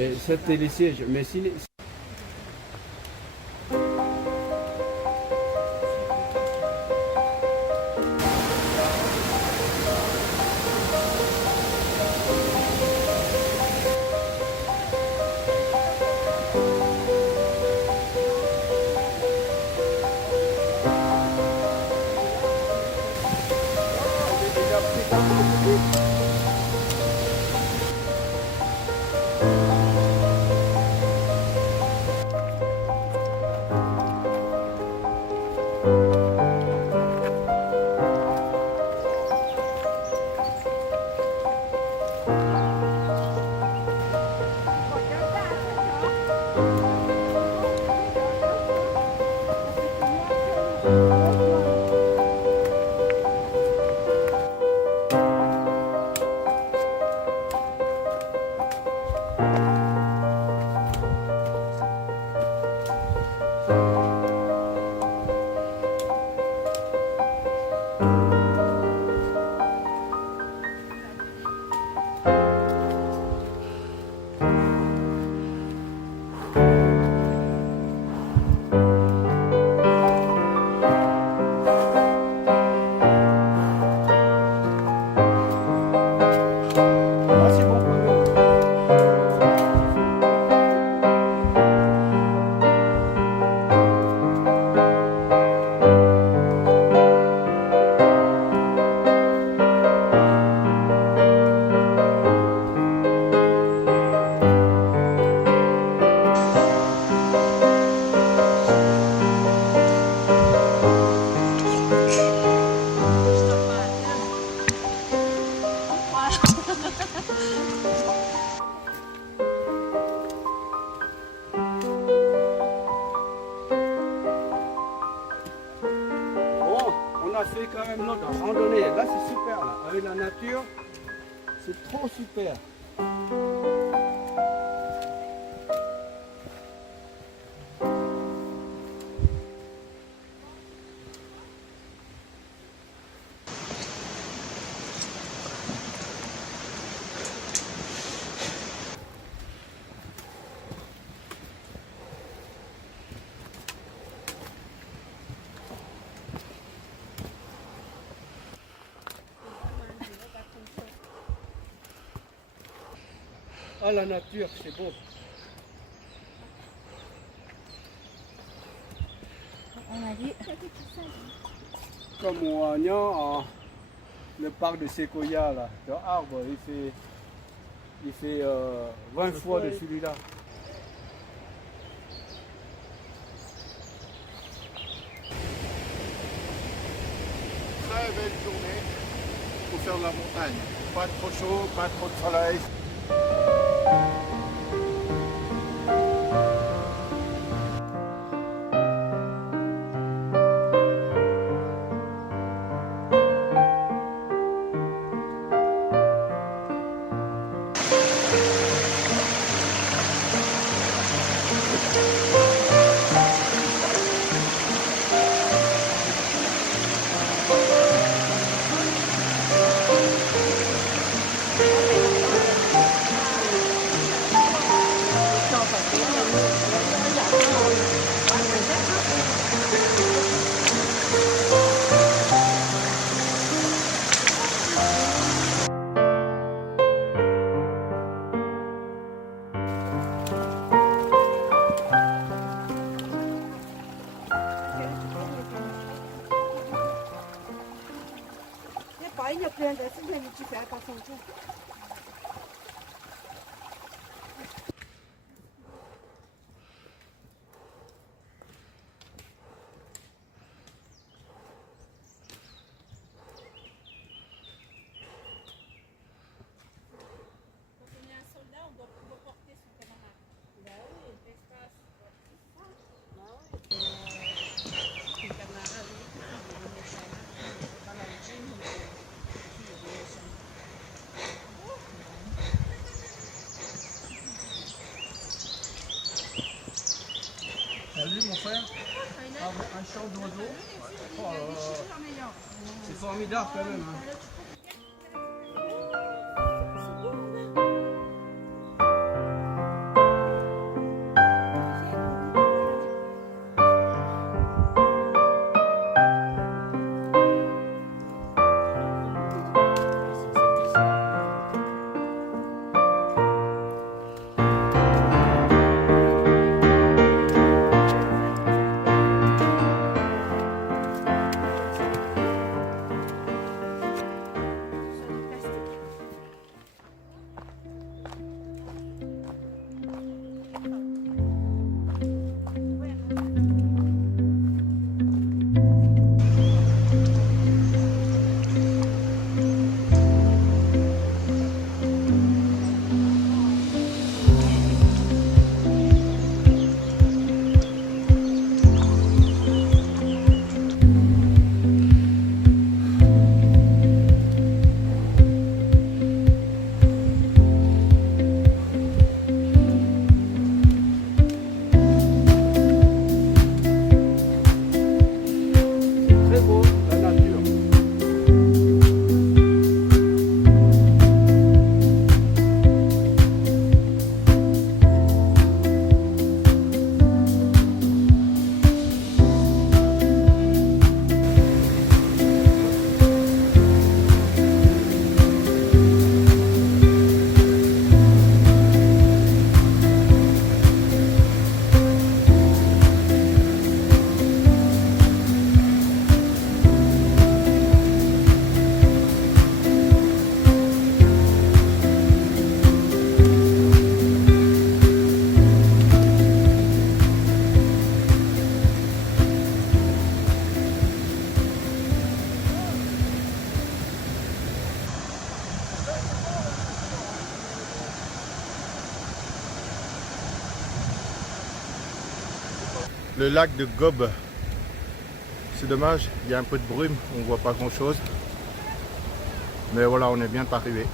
Et c'était les sièges. Mais si fait quand même notre randonnée. Là, c'est super, là. Avec la nature, c'est trop super. Ah, la nature, c'est beau. On a dit. Comme au Agnan, le parc de Séquoia, là, l'arbre, il fait 20 fois de celui-là. Très belle journée pour faire de la montagne. Pas trop chaud, pas trop de soleil. Salut mon frère. Un chant d'oiseau. C'est formidable quand même. Hein. Le lac de Gob. C'est dommage, il y a un peu de brume, on voit pas grand chose. Mais voilà, on est bien arrivé.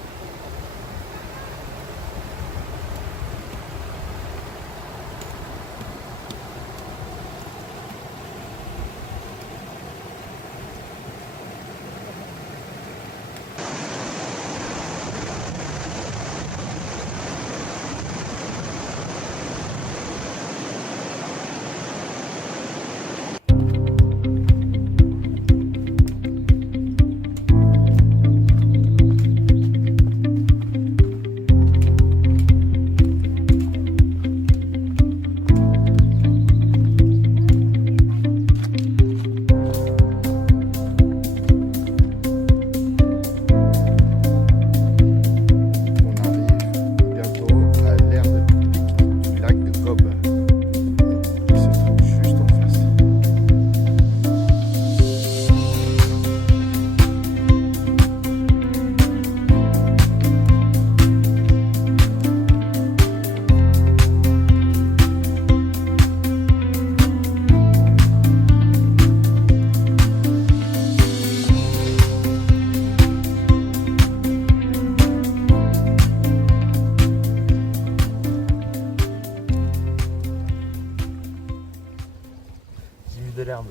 De l'herbe.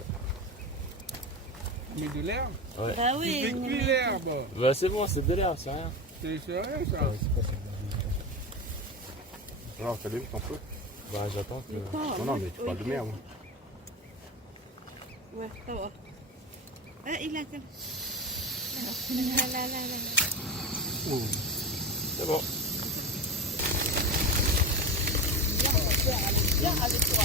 Mais de l'herbe? Bah Tu oui. fais cuire l'herbe. Bah c'est bon, c'est de l'herbe, c'est rien. C'est sérieux ça? Alors, t'as vu ton feu? Bah j'attends que... Non, non, mais tu parles de merde. Ouais, ça va. Ah, il a ça. Là. C'est bon. Viens avec toi.